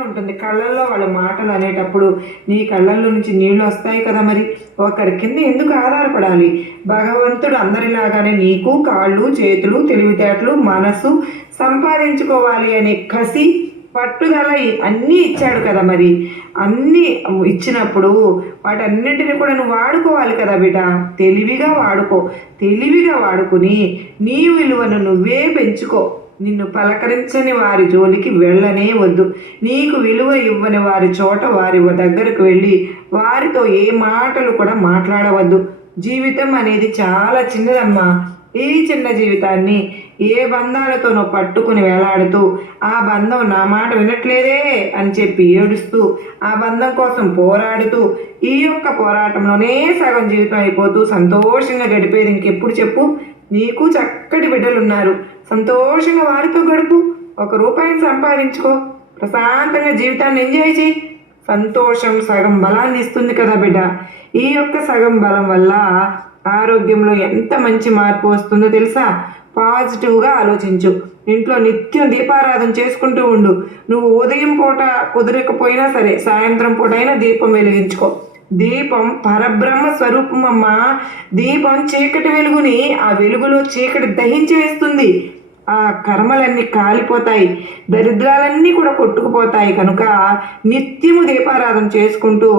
ఉంటుంది. కళ్ళల్లో వాళ్ళ మాటలు అనేటప్పుడు నీ కళ్ళల్లో నుంచి నీళ్ళు వస్తాయి కదా మరి. ఒకరి కింద ఎందుకు ఆధారపడాలి? భగవంతుడు అందరిలాగానే నీకు కాళ్ళు, చేతులు, తెలివితేటలు, మనసు సంపాదించుకోవాలి అనే కసి, పట్టుదల అన్నీ ఇచ్చాడు కదా మరి. అన్నీ ఇచ్చినప్పుడు వాటన్నింటిని కూడా నువ్వు వాడుకోవాలి కదా బిడ్డ. తెలివిగా వాడుకో. తెలివిగా వాడుకుని నీ విలువను నువ్వే పెంచుకో. నిన్ను పలకరించని వారి జోలికి వెళ్ళనే వద్దు. నీకు విలువ ఇవ్వని వారి చోట వారి దగ్గరకు వెళ్ళి వారితో ఏ మాటలు కూడా మాట్లాడవద్దు. జీవితం అనేది చాలా చిన్నదమ్మా. ఈ చిన్న జీవితాన్ని ఏ బంధాలతోనో పట్టుకుని వేలాడుతూ ఆ బంధం నా మాట వినట్లేదే అని చెప్పి ఏడుస్తూ ఆ బంధం కోసం పోరాడుతూ ఈ యొక్క పోరాటంలోనే సగం జీవితం అయిపోతూ సంతోషంగా గడిపేది ఇంకెప్పుడు చెప్పు? నీకు చక్కటి బిడ్డలు ఉన్నారు. సంతోషంగా వారితో గడుపు. రూపాయిని సంపాదించుకో. ప్రశాంతంగా జీవితాన్ని ఎంజాయ్ చేయి. సంతోషం సగం బలాన్ని ఇస్తుంది కదా బిడ్డ. ఈ యొక్క సగం బలం వల్ల ఆరోగ్యంలో ఎంత మంచి మార్పు వస్తుందో తెలుసా? పాజిటివ్గా ఆలోచించు. ఇంట్లో నిత్యం దీపారాధన చేసుకుంటూ ఉండు. నువ్వు ఉదయం పూట కుదరకపోయినా సరే సాయంత్రం పూట అయినా దీపం వెలిగించుకో. దీపం పరబ్రహ్మ స్వరూపం అమ్మ. దీపం చీకటి వెలుగుని ఆ వెలుగులో చీకటి దహించి వేస్తుంది. ఆ కర్మలన్నీ కాలిపోతాయి, దరిద్రాలన్నీ కూడా కొట్టుకుపోతాయి. కనుక నిత్యము దీపారాధన చేసుకుంటూ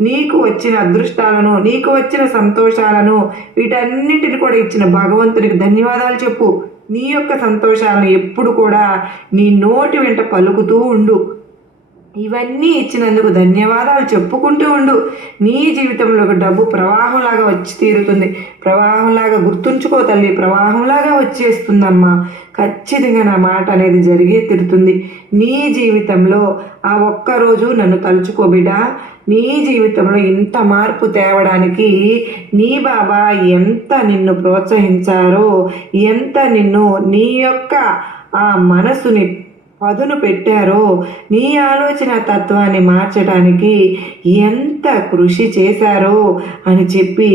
నీకు వచ్చిన అదృష్టాలను, నీకు వచ్చిన సంతోషాలను, వీటన్నిటిని కూడా ఇచ్చిన భగవంతునికి ధన్యవాదాలు చెప్పు. నీ యొక్క సంతోషాలను ఎప్పుడు కూడా నీ నోటి వెంట పలుకుతూ ఉండు. ఇవన్నీ ఇచ్చినందుకు ధన్యవాదాలు చెప్పుకుంటూ ఉండు. నీ జీవితంలో డబ్బు ప్రవాహంలాగా వచ్చి తీరుతుంది. ప్రవాహంలాగా గుర్తుంచుకో తల్లి, ప్రవాహంలాగా వచ్చేస్తుందమ్మా. ఖచ్చితంగా నా మాట అనేది జరిగే తీరుతుంది. నీ జీవితంలో ఆ ఒక్కరోజు నన్ను తలుచుకో బిడ్డ. నీ జీవితంలో ఇంత మార్పు తేవడానికి నీ బాబా ఎంత నిన్ను ప్రోత్సహించారో, ఎంత నిన్ను నీ యొక్క ఆ మనసుని పదును పెట్టారో, నీ ఆలోచన తత్వాన్ని మార్చడానికి ఎంత కృషి చేశారో అని చెప్పి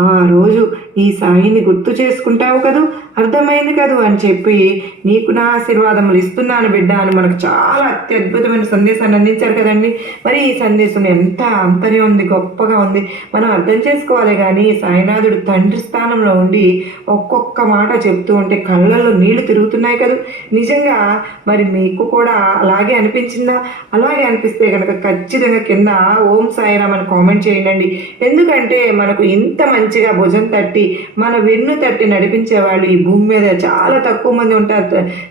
ఆ రోజు ఈ సాయిని గుర్తు చేసుకుంటావు కదూ, అర్థమైంది కదూ అని చెప్పి నీకు నా ఆశీర్వాదములు ఇస్తున్నాను బిడ్డ అని మనకు చాలా అత్యద్భుతమైన సందేశాన్ని అందించారు కదండి. మరి ఈ సందేశం ఎంత అంతనే ఉంది, గొప్పగా ఉంది. మనం అర్థం చేసుకోవాలి. కానీ సాయినాథుడు తండ్రి స్థానంలో ఉండి ఒక్కొక్క మాట చెప్తూ ఉంటే కళ్ళల్లో నీళ్లు తిరుగుతున్నాయి కదా. నిజంగా మరి మీకు కూడా అలాగే అనిపించిందా? అలాగే అనిపిస్తే కనుక ఖచ్చితంగా కింద ఓం సాయిరామ్ అని కామెంట్ చేయండి. ఎందుకంటే మనకు ఇంత మంచిగా భుజం తట్టి మన వెన్ను తట్టి నడిపించే వాళ్ళు ఈ భూమి మీద చాలా తక్కువ మంది ఉంటారు.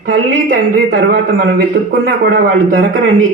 తల్లి తండ్రి తర్వాత మనం వెతుక్కున్నా కూడా వాళ్ళు దొరకరండి.